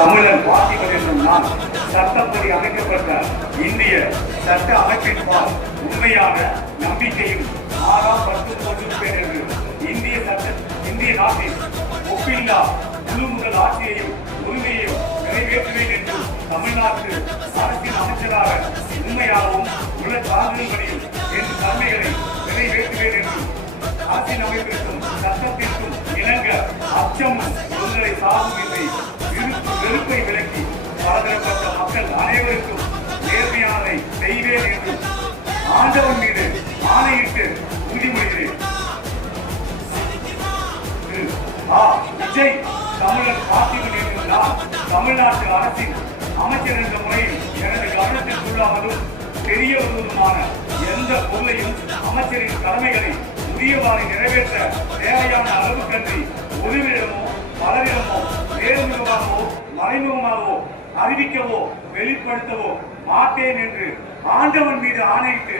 தமிழன் பார்த்திபன் என்னும் நான் சட்டப்படி அமைக்கப்பட்ட இந்திய சட்ட அமைப்பின் பால் உண்மையான நம்பிக்கையும் ஆறாம் 10 பேர் என்று இந்திய நாட்டின் ஒப்பில்லா முழு முதல் ஆட்சியையும் உரிமையையும் நிறைவேற்றுவேன் என்று தமிழ்நாட்டு அரசின் அமைச்சராக உண்மையாகவும் உள்ள சான்றிதழ்படியும் என் கடமைகளை நிறைவேற்றுவேன் என்று அரசின் அமைப்பிற்கும் சட்டத்திற்கும் இணங்க அச்சமும் உங்களை சாகும் இல்லை வெறுப்பை விலக்கி பலதரப்பட்ட மக்கள் அனைவருக்கும் நேர்மையானதை செய்வேன் என்று ஆண்டவன் மீது ஆணையிட்டு உறுதிமொழிகிறேன். விஜய் தமிழன் பார்த்திபன் என்று நான் தமிழ்நாட்டு அரசின் அமைச்சர் என்ற முறையில் எனது கவனத்திற்குள்ளாமலும் தெரிய வருவதுமான எந்த பொருளையும் அமைச்சரின் கடமைகளை உரியவாறு நிறைவேற்ற தேவையான அளவுக்கன்றி ஒருவிடமோ பலரிடமோ நேர்முகமாகவோ மறைமுகமாகவோ அறிவிக்கவோ வெளிப்படுத்தவோ மாட்டேன் என்று ஆண்டவன் மீது ஆணையிட்டு